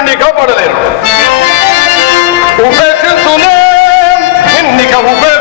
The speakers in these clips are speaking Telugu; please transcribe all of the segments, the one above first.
Indica Paradero. Un beso en tu nombre,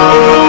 Oh.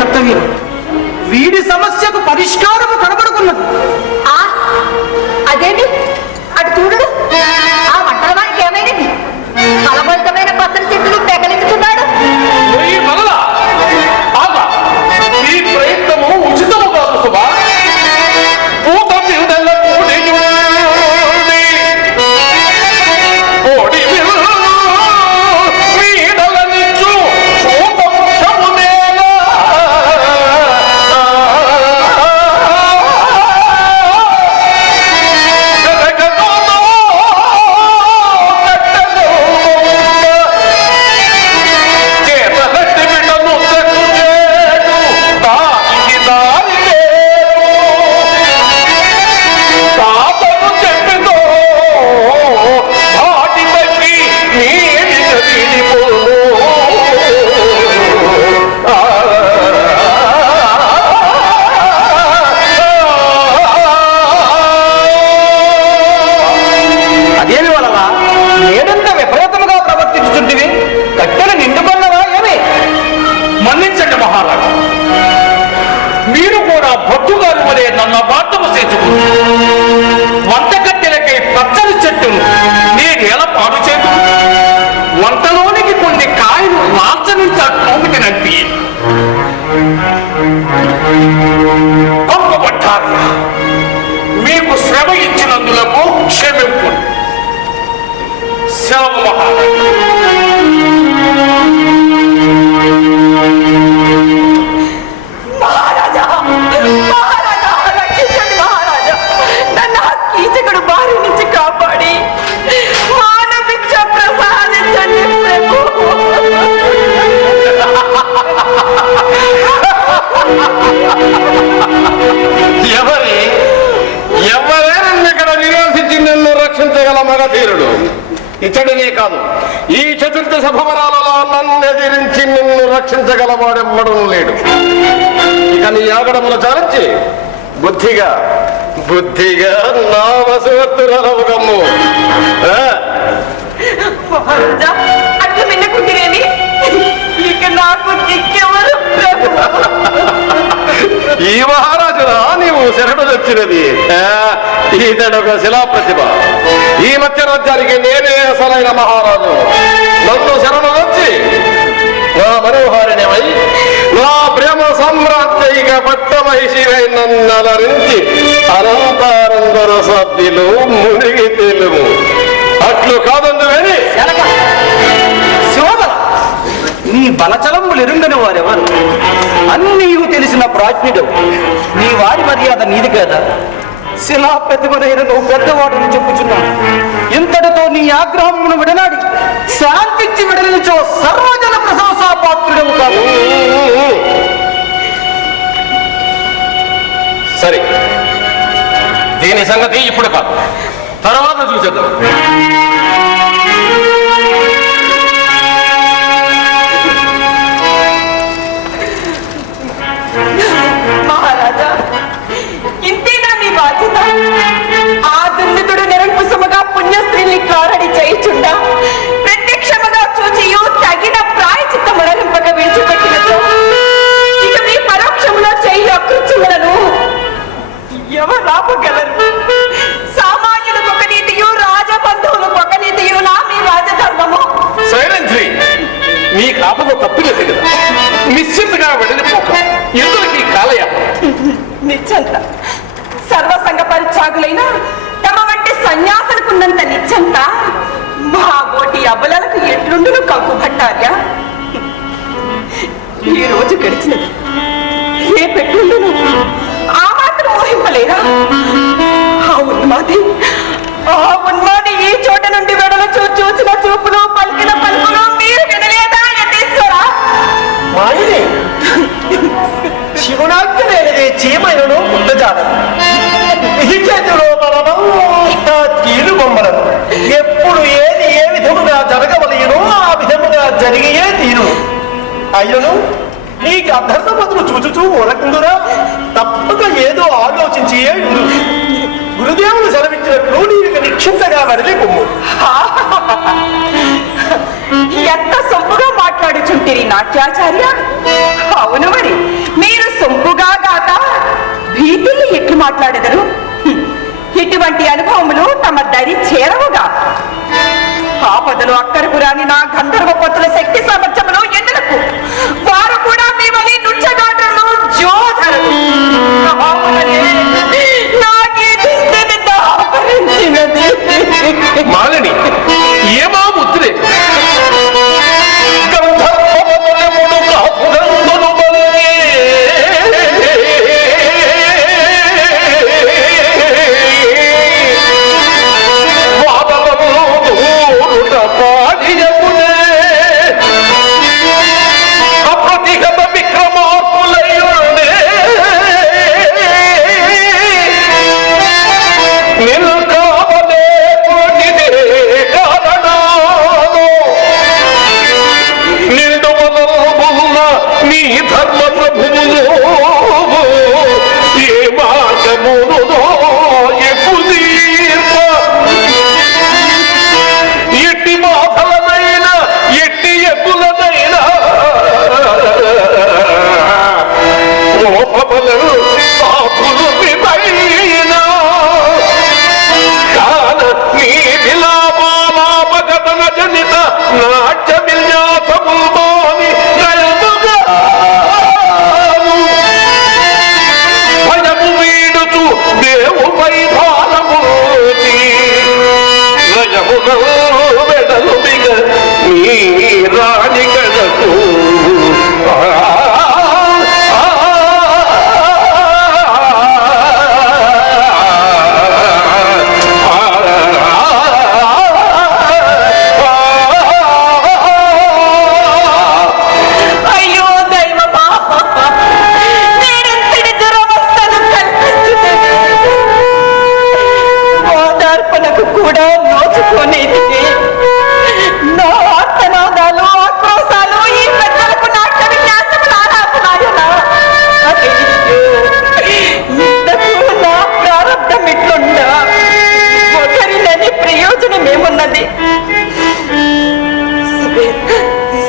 కర్తవ్యం. వీడి సమస్యకు పరిష్కారము కనబడుకున్నది. అదేంటి? అటు చూడు. ఆ మంటలవానికి ఏమైనది ఫలవంతమైన ఇతడనే కాదు ఈ చతుర్థ సభవరాలలో నన్ను ఎదిరించి నిన్ను రక్షించగలవాడెవ్వడం లేడు. ఇక నీ ఆగడముల చాలించి బుద్ధిగా బుద్ధిగా నా వసవత్తురలవగమ్ము అట్లు ఇక నాకు ఎవరు ఈ మహారాజురా నీవు శరణు వచ్చినది ఆ, ఈతడొక శిలా ప్రతిభ ఈ మధ్య రాజ్యానికి నేనే అసలైన మహారాజు. నన్ను శరణు వచ్చి నా మనోహారిణమై నా ప్రేమ సామ్రాజ్యైక పట్ట మహిషివై నన్ను అలరించి అనంతారందరు సభ్యులు మునిగి తెలుము. అట్లు కాదందువని? శనక నీ బలచలములు ఎరుంగని వారెవరు? అన్నీ తెలిసిన ప్రాజ్ఞుడు. నీ వాడి మర్యాద నీది కదా. శిలా ప్రతిభనైన నువ్వు పెద్దవాడని చెప్పుచున్నాను ఇంతటితో నీ ఆగ్రహమును విడనాడి శాంతించి విడలిచో సర్వజన ప్రశంసా పాత్రుడవు కాదు. సరే. దీని సంగతి ఇప్పుడు కాదు. తర్వాత చూసేద్దాం. ఆపగలరు సామాన్యులకు ఒక నీతియు రాజబంధువులకు ఒక నీతియు నా మీ రాజధర్మము. సైలెంట్లీ. నీ కాపద తప్పినది కదా నిశ్చింతగా వెళ్ళిపోక ఎందులకి కాలయాపన నిచ్చంత సర్వసంగ పరిత్యాగులైన తమ వంటి సన్యాసులకున్నంత నిచ్చంత మా బోటి అబలలకు ఎట్లుండును కంకు భట్టార్యా? ఈ రోజు గడిచినది. ఏ పెట్టుండును? ఆ మాత్రం ఊహింపలేరా ఆ ఉన్మాది ఆ ఉన్మాది ఈ చోట నుండి వెడల చూ చూసిన చూపులు పలికిన పలుకులు మీరు వినలేదా యతీశ్వరా మాయనే శివునాజ్ఞ చీమైనను ఉండజాలదు ఇది చేతిలో తీరు బొమ్మలను ఎప్పుడు ఏది ఏ విధముగా జరగవలయనో ఆ విధముగా జరిగే తీరు. అయ్యను నీ అర్థత బదులు చూచుచూ ఉరకుందురా తప్పక ఏదో ఆలోచించి గురుదేవుడు సెలవిచ్చినట్లు నీకు నిక్షిప్తగా వదిలి కొమ్ము. ఎంత సొంపుగా మాట్లాడుచుంటిరి నాట్యాచార్య? అవును మరి. మీరు సొంపుగా గాక భీతిల్ని ఎట్లు మాట్లాడెదరు? ఇటువంటి అనుభవములు తమ దరి చేరవుగా. ఆపదలు అక్కరకు రాని నా గంధర్వ పొత్తుల శక్తి సామర్థ్యములు ఎన్నులకు? వారు కూడా మాలిని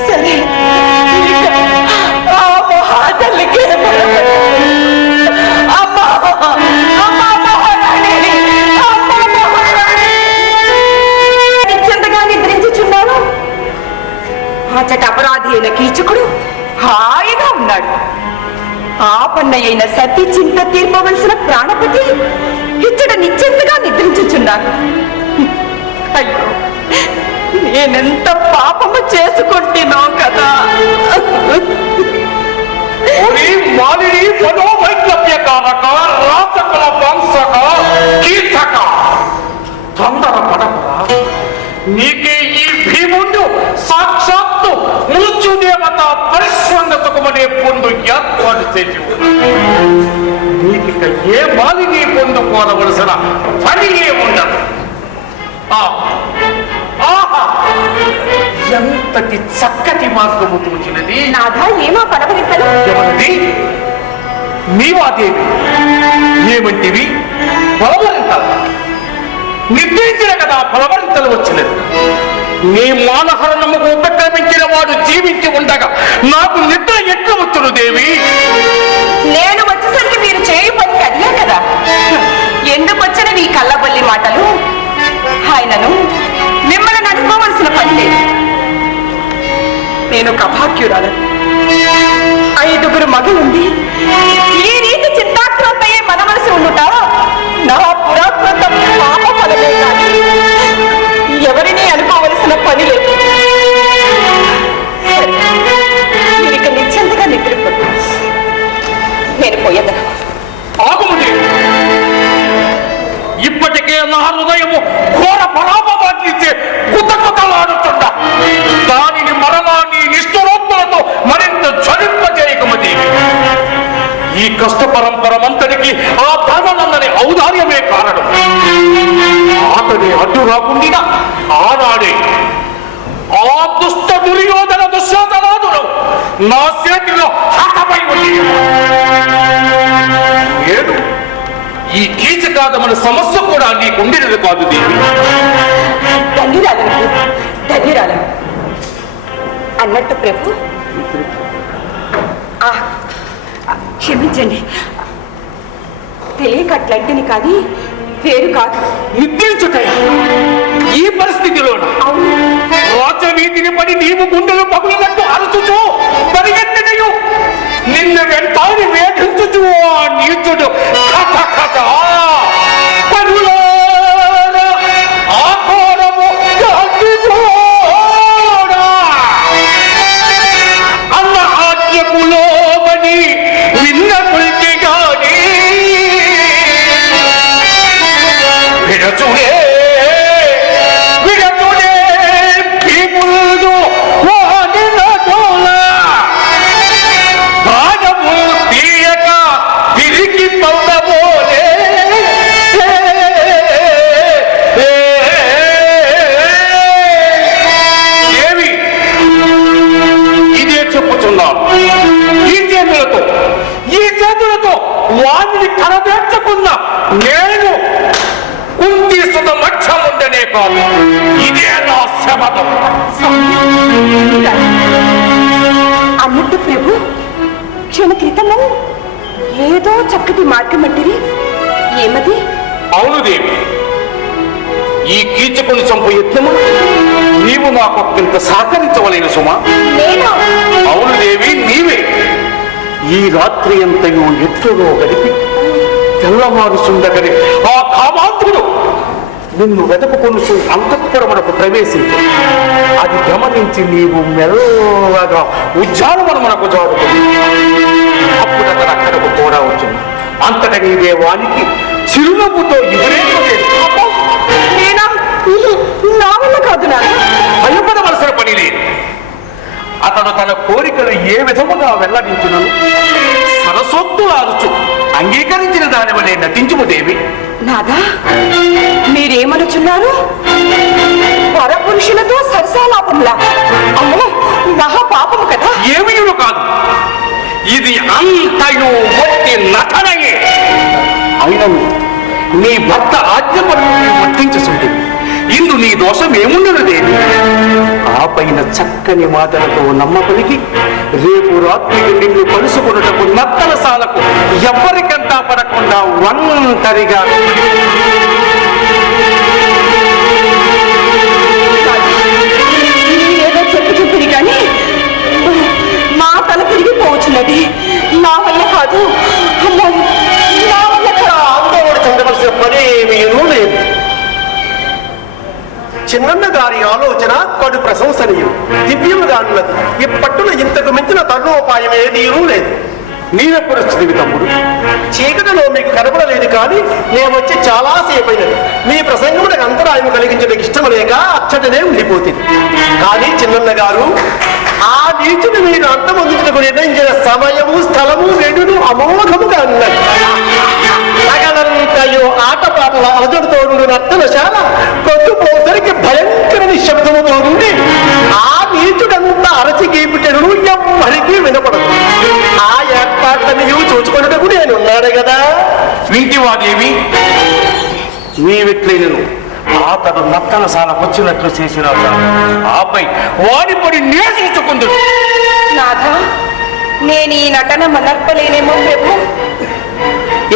సరే. ఆ అమ్మా అమ్మా మహారాణి అమ్మా మహారాణి. నిశ్చింతగా నిద్రించుచున్నాను అపరాధి అయిన కీచకుడు హాయిగా ఉన్నాడు. ఆ అయిన సతీ చింత తీర్పవలసిన ప్రాణపతి ఇచ్చట నిశ్చింతగా నిద్రించుచున్నాను అయ్యో. నేనెంత పాపము చేసుకుంటున్నావు కదా? ఓరి మాలిని కారక రాచకుల వంశక కీచక తొందర పడకరా నీకే ఈ భీముడు సాక్షాత్తు మృత్యుదేవత పరిశ్రమ సుఖమనే పొందు ఏర్పాటు చేసి నీకిక ఏ మాలిని పొందు కోరవలసిన పని ఏముండదు. ఆ, ఎంతటి చక్కటి మార్గము తోచినది? నాథా ఏమా పలవరింతలు ఎవరిది? నీవాదేవి. ఏమంటివి? బలవరింతలు నిర్ణయించిన కదా బలవరింతలు వచ్చినది నీ మానహరణముకు ఉపక్రమించిన వాడు జీవించి ఉండగా నాకు నిద్ర ఎట్లా వచ్చును దేవి? నేను వచ్చేసరికి మీరు చేయు పని అదే కదా. ఎందుకు వచ్చిన నీ కళ్ళబల్లి మాటలు? ఆయనను లేదు నేను ఒక ఐదుగురు మగలుండి ఈ రీతి చిత్తాక్రంపై మన మనసు ఉండుట నా పురాకృత పాప ఫలమే కానీ ఎవరిని అనుకోవలసిన పని లేదు. నా హృదయము ఘోర పరాభవాన్నిచ్చే కుతకుతలాడుతుండ. దానిని మరలా నీ నిష్ఠురోక్తులతో మరింత జ్వలింపజేయకము ఈ కష్ట పరంపరమంతటికి ఆ ధర్మనందని ఔదార్యమే కారణం. అతని అడ్డు రాకుండా ఆనాడే ఆ దుష్ట దుర్యోధన దుశ్శాసనాదులు నా చేతిలో హతమై ఉంది ఏడు ఈ కీచకాదమన సమస్య కూడా నీకుండేది కాదు దేవి. ధన్యురాలను ధన్యురాలను అన్నట్టు ప్రభు. క్షమించండి. తెలియక అట్లంటిని కానీ వేరు కాదు. నిద్రించుటయ? ఈ రాజనీతిని పడి నీవు గుండెలు పగులనట్టు అరుచుచు పరిగెత్తనయు. నిన్ను వెంటాడి వేధించుచు ఆ నీచుడు. 着啊 చక్కటి మార్గం అంటిరి ఏమది? అవును దేవి. ఈ కీచకుని చంపు యత్నము? నీవు నాకు ఒకంత సహకరించవలేను సుమా. అవును దేవి నీవే. ఈ రాత్రి అంతయు ఎత్తులో గడిపి తెల్లవారుచుండగని ఆ కామాంతుడు నిన్ను వెతకుకొని అంతఃపురమునకు ప్రవేశించి అది గమనించి నీవు మెల్లగా ఉద్యానవనమునకు జారుకుని అతను అక్కడకు కూడా వచ్చింది. అంతట నీవే వానికి చిరునవ్వుతో భయపడవలసిన పని లేదు. అతడు తన కోరికలు ఏ విధముగా వెల్లడించునను? సరసోక్తులాడుచు అంగీకరించిన దాని వలె నటించుము దేవి. నాదా మీరేమనుచున్నారు? పరపురుషులతో సరసాలాపంలా అమ్మో మహా పాపము కదా. ఏమీయుడు కాదు. ఇది అంతయు ఒట్టి నటనయే. అయినను నీ భర్త ఆజ్ఞపరుని వర్తించుతుంది ఇందు నీ దోషం అవసరం ఏముండదు ఆ పైన చక్కని మాటలతో నమ్మకునికి రేపు రాత్రి నిన్ను కలుసుకున్నటకు నత్తల సాలకు ఎవరికంతా పడకుండా ఒంటరిగా చిన్నన్న గారి ఆలోచన కడు ప్రశంసనీయం. దివ్యముగా ఉన్నది ఇప్పట్టున ఇంతకు మించిన తరుణోపాయం ఏదీనూ లేదు. నీవెప్పుడు వచ్చింది తమ్ముడు. చీకటిలో మీకు కనబడలేదు కానీ నేను వచ్చి చాలా సేపైనది. మీ ప్రసంగములకు అంతరాయం కలిగించడం ఇష్టం లేక అచ్చటనే ఉండిపోతుంది. కానీ చిన్నన్న గారు ఆ నీటిని మీరు అంతమొందించడానికి నిర్ణయించిన సమయము స్థలము రెండును అమోఘముగా ఉన్నది. సగలంతయో ఆట పాటల అలజడితో నుండి నర్తనశాల కొద్దు పోసరికి భయంకర నిశ్శబ్దముతో నుండి ఆ నీచుడంతా అరచి గీపిటను ఎవ్వరికీ వినపడదు. ఆ ఏర్పాట్లని చూసుకున్నట్టు నేను ఉన్నాడు కదా. వింటివా దేవి నీవెట్లయినను అతడు నత్తల సాల వచ్చినట్లు చేసిన ఆపై వాడిపడి నేర్చుకుందు నాథ నేను ఈ నటన మనర్పలేనేమో ప్రభు.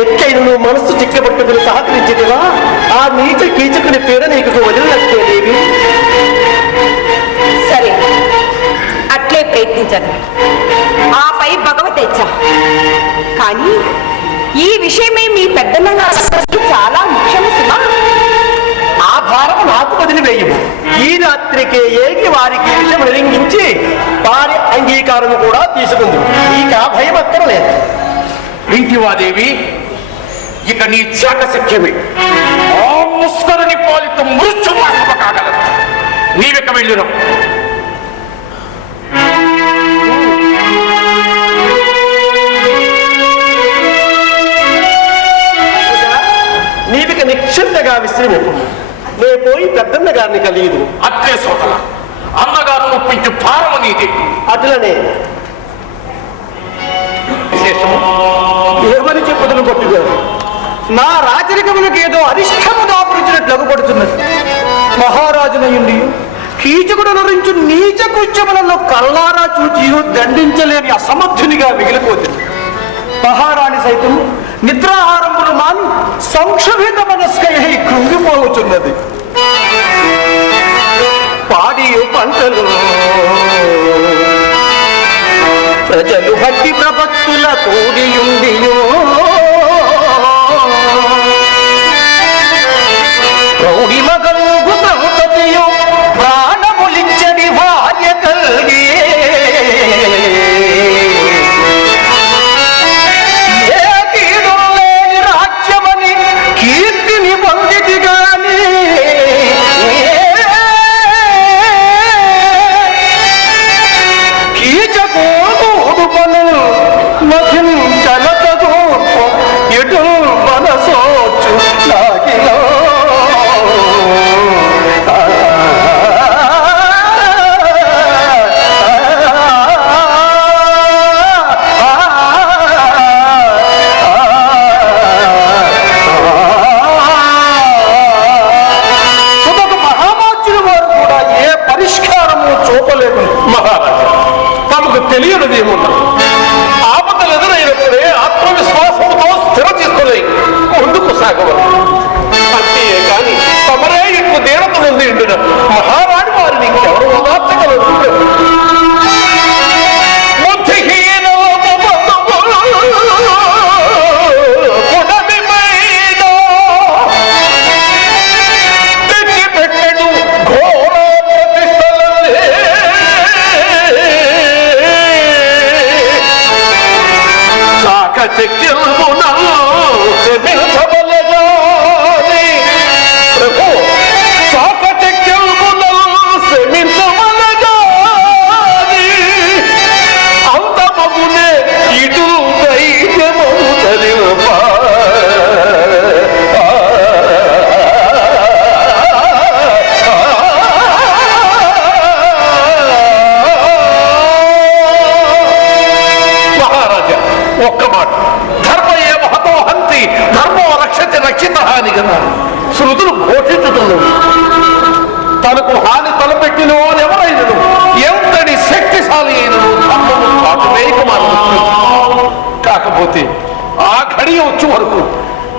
ఎట్లయిన నువ్వు మనస్సు చిక్కబట్టుకుని సహకరించేదివా ఆ నీచ కీచకుని పేర నీకు వదిలినట్టే దేవి. సరే అట్లే ప్రయత్నించను ఆపై భగవతేచ్ఛ కానీ ఈ విషయమై మీ పెద్దన్న చాలా ముఖ్యము సుమా. ఆ భారం నాకు వదిలి వేయము. ఈ రాత్రికే ఏగి వారికి విషయం నిరింగించి వారి అంగీకారం కూడా తీసుకుంది నీకు ఆ భయం అక్కర్లేదు వింటివా దేవి? ఇక నీ చాకశక్యమే ఆ ముస్కరుని పాలిత మృత్యు వాసవ కాగలదు నీవెక్క వెళ్ళును నీవిక నిశ్చింతగా విశ్రమింపు నే పోయి పెద్దన్న గారిని కలియదు. అట్లే సోదర అన్నగారు ఒప్పించు భారము నీది. అట్లనే. విశేషము? ఏమని చెప్పుదను పట్టుగారు నా రాచరికములకు ఏదో అరిష్టము దాపురించినట్లు అగుపడుతున్నది మహారాజునయుండి కీచకుడు నరించు నీచ కృత్యములలో కల్లారా చూచి దండించలేని అసమర్థునిగా మిగిలిపోతుంది. మహారాణి సైతం నిద్రాహారములు మాని సంక్షోభిత మనస్కై కృంగిపోవచ్చున్నది. పాడి పంటలు ప్రజలు భక్తి ప్రపత్తుల కూడియుండియో Gloria మహారాజా తమకు తెలియనిదేమున్నా ఆపదలు ఎదురైనప్పుడే ఆత్మవిశ్వాసంతో స్థిర తీసుకుని ముందుకు సాగవరు. అంతే కానీ తమరే ఇట్లు దేవత నుండి మహారాణి వారిని ఎవరు ఓదార్చగలరు కాకపోతే ఆ ఘడియ వచ్చే వరకు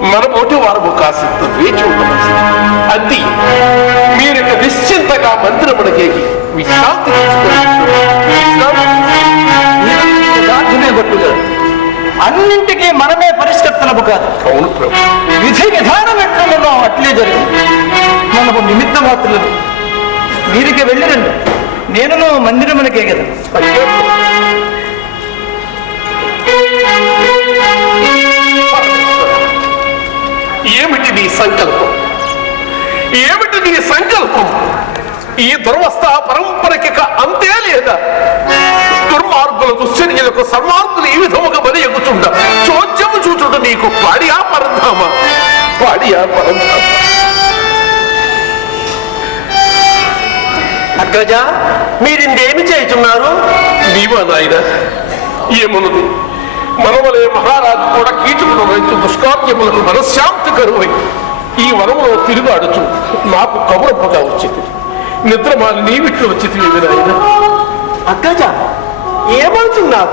మన పోటీ వారు కాసింత వేచి ఉండవలసి అది మీరు నిశ్చింతగా మందిరమునకేగి విశ్రాంతి అన్నింటికీ మనమే పరిష్కర్తలము కాదు. అవును ప్రభు. విధి విధానం ఎట్లున్నదో అట్లే జరిగింది. మనకు నిమిత్త మాత్రులను వీరికి వెళ్ళిరండి. నేను మందిరమునకే కదా ఏమిటి నీ సంకల్పం? ఏమిటి నీ సంకల్పం? ఈ దుర్వస్థ పరంపరకి అంతే లేదా? దుర్మార్గుల దుశ్చర్యలకు సన్మార్గులు ఈ విధముగా బలి ఎగుతుండ. చోద్యము చూచుడు నీకు పాడియా పరంధామ పాడియా పరంధామ అగ్రజ మీరిందేమి చేస్తున్నారు నీవా నాయన ఏమన్నది? మనవలే మహారాజు కూడా కీచుకును రైతు దుష్కార్యములకు మనశ్శాంతి కరువై ఈ వనములో తిరుగాడుచు. నాకు కబురపుగా వచ్చింది. నిద్రమాలి నీ విట్లు వచ్చింది నాయన అగ్రజ ఏమవుతున్నారు?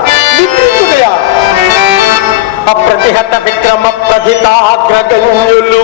అప్రతిహత విక్రమ ప్రథితాగ్రగణ్యులు